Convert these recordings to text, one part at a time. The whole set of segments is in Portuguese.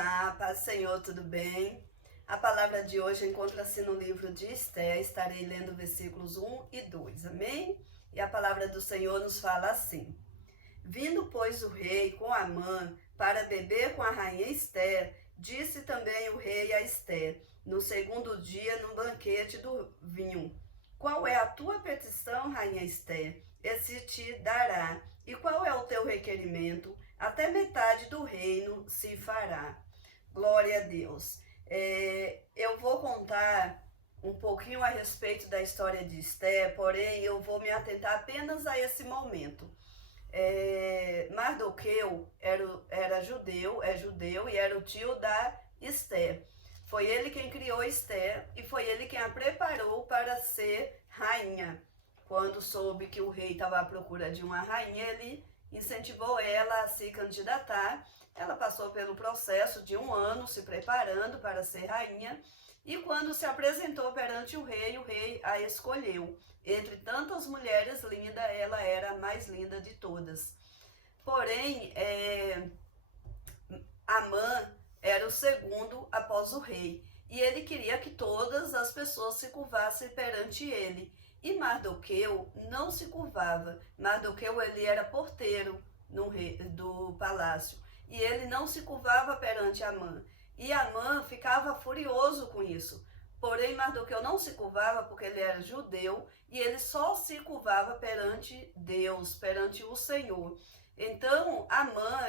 Olá, paz do Senhor, tudo bem? A palavra de hoje encontra-se no livro de Esté. Estarei lendo versículos 1 e 2, amém? E a palavra do Senhor nos fala assim: Vindo, pois, o rei com Amã para beber com a rainha Esté, disse também o rei a Esté, no segundo dia, no banquete do vinho: Qual é a tua petição, rainha Esté? Esse te dará. E qual é o teu requerimento? Até metade do reino se fará. Glória a Deus. Eu vou contar um pouquinho a respeito da história de Esté, porém eu vou me atentar apenas a esse momento. Mardoqueu era judeu, é judeu e era o tio da Esté. Foi ele quem criou Esté e foi ele quem a preparou para ser rainha. Quando soube que o rei estava à procura de uma rainha, ele incentivou ela a se candidatar. Ela passou pelo processo de 1 ano se preparando para ser rainha e quando se apresentou perante o rei a escolheu. Entre tantas mulheres lindas, ela era a mais linda de todas. Porém, Amã era o segundo após o rei e ele queria que todas as pessoas se curvassem perante ele. E Mardoqueu não se curvava. Mardoqueu ele era porteiro do palácio e ele não se curvava perante Amã. E Amã ficava furioso com isso. Porém, Mardoqueu não se curvava porque ele era judeu e ele só se curvava perante Deus, perante o Senhor. Então, Amã,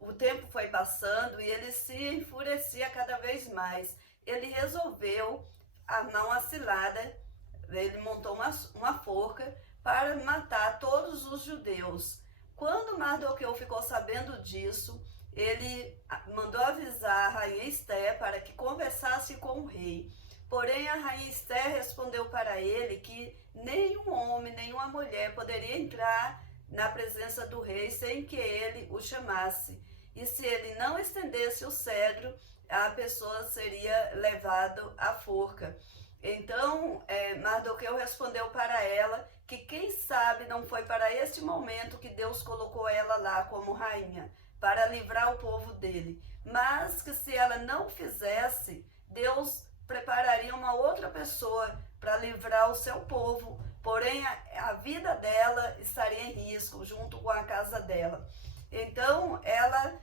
o tempo foi passando e ele se enfurecia cada vez mais. Ele resolveu armar uma cilada. Ele montou uma forca para matar todos os judeus. Quando Mardoqueu ficou sabendo disso, ele mandou avisar a rainha Esté para que conversasse com o rei. Porém, a rainha Esté respondeu para ele que nenhum homem, nenhuma mulher poderia entrar na presença do rei sem que ele o chamasse. E se ele não estendesse o cedro, a pessoa seria levada à forca. Então, Mardoqueu respondeu para ela que quem sabe não foi para este momento que Deus colocou ela lá como rainha, para livrar o povo dele, mas que se ela não fizesse, Deus prepararia uma outra pessoa para livrar o seu povo, porém a vida dela estaria em risco, junto com a casa dela. Então, ela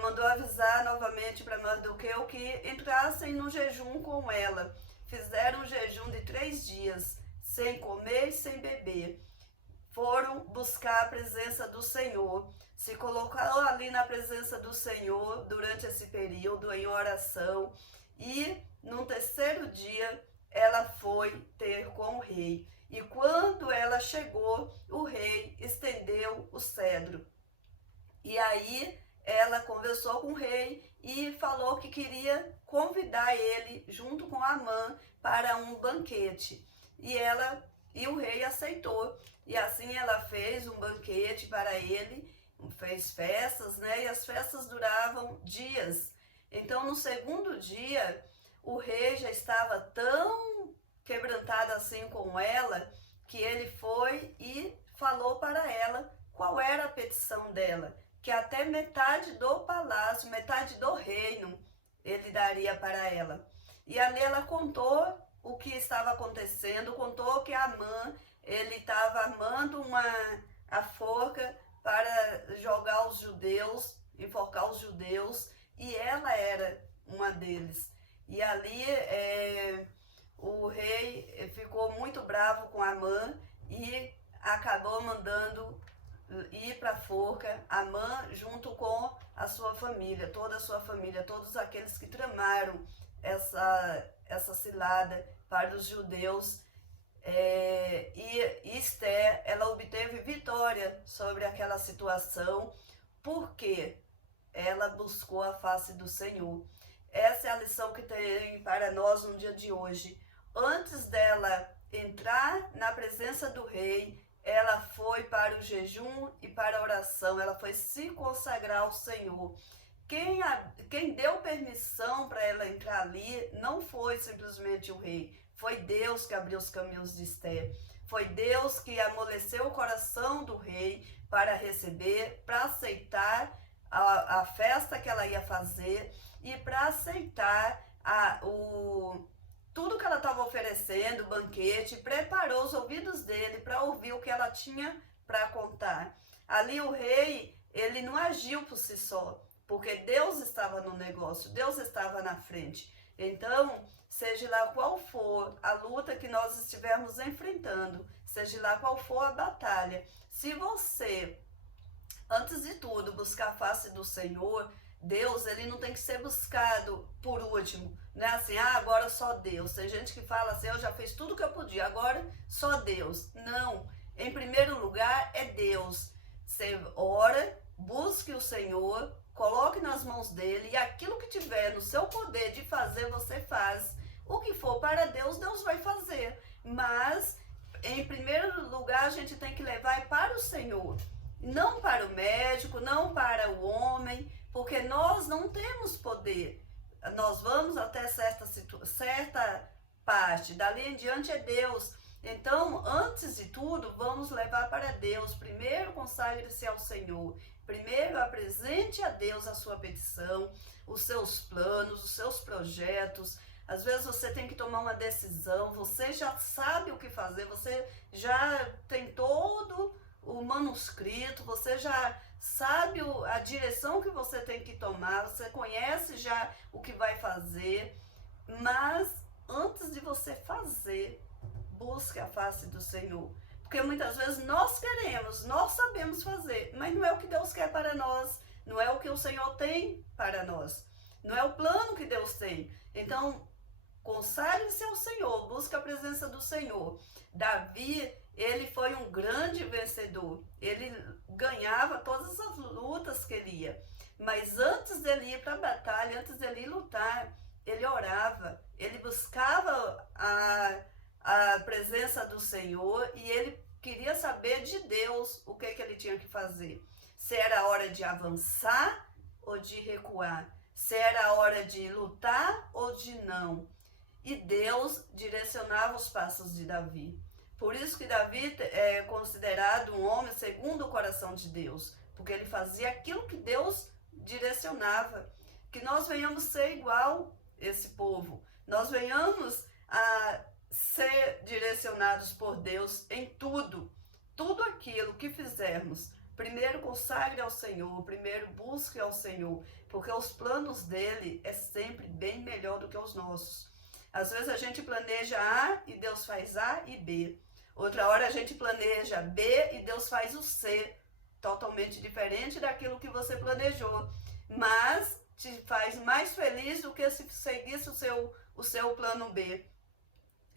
mandou avisar novamente para Mardoqueu que entrassem no jejum com ela. Fizeram um jejum de 3 dias, sem comer e sem beber. Foram buscar a presença do Senhor, se colocaram ali na presença do Senhor durante esse período em oração e no 3º dia ela foi ter com o rei. E quando ela chegou, o rei estendeu o cedro. E aí ela conversou com o rei e falou que queria convidar ele, junto com Amã, para um banquete. E o rei aceitou. E assim ela fez um banquete para ele, fez festas, né? E as festas duravam dias. Então, no 2º dia, o rei já estava tão quebrantado assim com ela, que ele foi e falou para ela qual era a petição dela, que até metade do palácio, metade do reino, ele daria para ela. E ali ela contou o que estava acontecendo, contou que Amã, ele estava armando a forca para jogar os judeus, enforcar os judeus, e ela era uma deles. E ali o rei ficou muito bravo com Amã e acabou mandando ir para a forca, Amã junto com a sua família, toda a sua família, todos aqueles que tramaram essa cilada para os judeus. E Esté, ela obteve vitória sobre aquela situação, porque ela buscou a face do Senhor. Essa é a lição que tem para nós no dia de hoje. Antes dela entrar na presença do rei, ela foi para o jejum e para a oração, ela foi se consagrar ao Senhor. Quem deu permissão para ela entrar ali não foi simplesmente o rei, foi Deus que abriu os caminhos de Esté. Foi Deus que amoleceu o coração do rei para receber, para aceitar a festa que ela ia fazer e para aceitar tudo que ela estava oferecendo, o banquete, preparou os ouvidos dele para ouvir o que ela tinha para contar. Ali o rei, ele não agiu por si só, porque Deus estava no negócio, Deus estava na frente. Então, seja lá qual for a luta que nós estivermos enfrentando, seja lá qual for a batalha, se você, antes de tudo, buscar a face do Senhor, Deus, ele não tem que ser buscado por último, não é assim, agora só Deus. Tem gente que fala assim, eu já fiz tudo que eu podia, agora só Deus. Não, em primeiro lugar é Deus. Você ora, busque o Senhor, coloque nas mãos dele e aquilo que tiver no seu poder de fazer, você faz. O que for para Deus, Deus vai fazer. Mas, em primeiro lugar, a gente tem que levar para o Senhor. Não para o médico, não para o homem, porque nós não temos poder. Nós vamos até certa parte, dali em diante é Deus. Então, antes de tudo, vamos levar para Deus. Primeiro, consagre-se ao Senhor. Primeiro, apresente a Deus a sua petição, os seus planos, os seus projetos. Às vezes você tem que tomar uma decisão, você já sabe o que fazer, você já tem todo o manuscrito, você já sabe a direção que você tem que tomar, você conhece já o que vai fazer, mas antes de você fazer, busque a face do Senhor. Porque muitas vezes nós queremos, nós sabemos fazer, mas não é o que Deus quer para nós, não é o que o Senhor tem para nós, não é o plano que Deus tem. Então, consagre-se ao Senhor, busque a presença do Senhor. Davi, ele foi um grande vencedor, ele ganhava todas as lutas que ele ia, mas antes dele ir para a batalha, antes dele ir lutar, ele orava, ele buscava a presença do Senhor e ele queria saber de Deus o que ele tinha que fazer, se era hora de avançar ou de recuar, se era hora de lutar ou de não. E Deus direcionava os passos de Davi. Por isso que Davi é considerado um homem segundo o coração de Deus, porque ele fazia aquilo que Deus direcionava. Que nós venhamos ser igual esse povo, nós venhamos a ser direcionados por Deus em tudo. Tudo aquilo que fizermos, primeiro consagre ao Senhor, primeiro busque ao Senhor, porque os planos dele é sempre bem melhor do que os nossos. Às vezes a gente planeja A e Deus faz A e B. Outra hora a gente planeja B e Deus faz o C, totalmente diferente daquilo que você planejou. Mas te faz mais feliz do que se seguisse o seu plano B.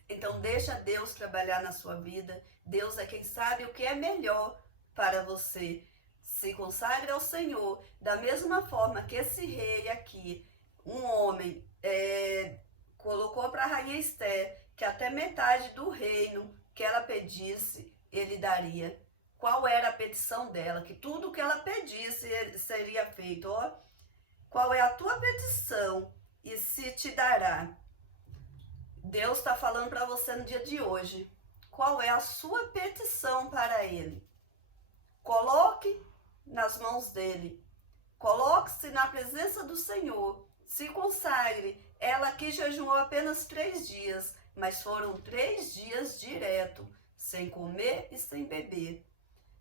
Então deixa Deus trabalhar na sua vida. Deus é quem sabe o que é melhor para você. Se consagre ao Senhor, da mesma forma que esse rei aqui, um homem, colocou para a rainha Esther que até metade do reino que ela pedisse, ele daria. Qual era a petição dela? Que tudo que ela pedisse seria feito. Qual é a tua petição e se te dará? Deus está falando para você no dia de hoje. Qual é a sua petição para ele? Coloque nas mãos dele. Coloque-se na presença do Senhor. Se consagre. Ela aqui jejuou apenas 3 dias, mas foram 3 dias direto, sem comer e sem beber.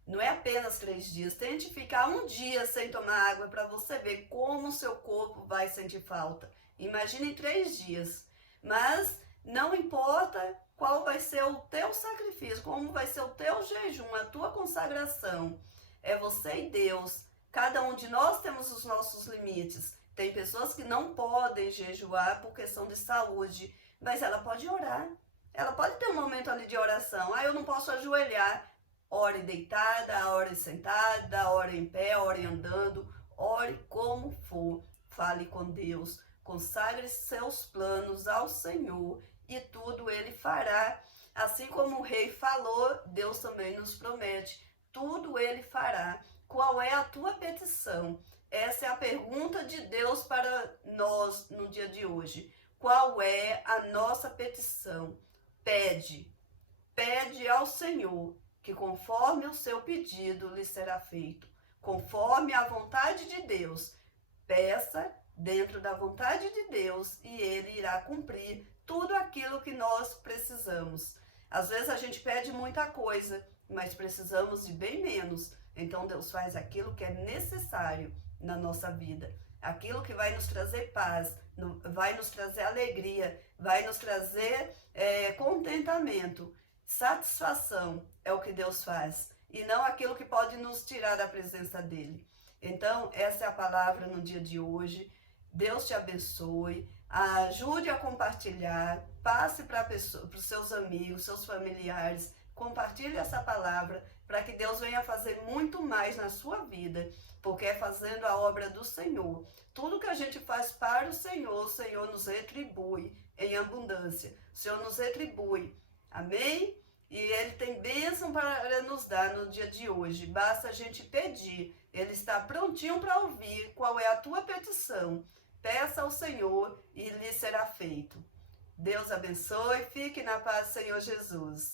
Não é apenas 3 dias. Tente ficar 1 dia sem tomar água para você ver como o seu corpo vai sentir falta. Imagine 3 dias. Mas não importa qual vai ser o teu sacrifício, como vai ser o teu jejum, a tua consagração. É você e Deus. Cada um de nós temos os nossos limites. Tem pessoas que não podem jejuar por questão de saúde, mas ela pode orar. Ela pode ter um momento ali de oração. Eu não posso ajoelhar. Ore deitada, ore sentada, ore em pé, ore andando, ore como for. Fale com Deus. Consagre seus planos ao Senhor e tudo Ele fará. Assim como o rei falou, Deus também nos promete. Tudo Ele fará. Qual é a tua petição? Essa é a pergunta de Deus para nós no dia de hoje. Qual é a nossa petição? Pede ao Senhor, que conforme o seu pedido lhe será feito. conforme a vontade de Deus. Peça dentro da vontade de Deus e Ele irá cumprir tudo aquilo que nós precisamos. Às vezes a gente pede muita coisa, mas precisamos de bem menos. Então Deus faz aquilo que é necessário na nossa vida. Aquilo que vai nos trazer paz, vai nos trazer alegria, vai nos trazer contentamento, satisfação é o que Deus faz. E não aquilo que pode nos tirar da presença dEle. Então, essa é a palavra no dia de hoje. Deus te abençoe, ajude a compartilhar, passe para os seus amigos, seus familiares, compartilhe essa palavra para que Deus venha fazer muito mais na sua vida, porque é fazendo a obra do Senhor. Tudo que a gente faz para o Senhor nos retribui em abundância. O Senhor nos retribui. Amém? E Ele tem bênção para nos dar no dia de hoje. Basta a gente pedir. Ele está prontinho para ouvir qual é a tua petição. Peça ao Senhor e lhe será feito. Deus abençoe. Fique na paz do Senhor Jesus.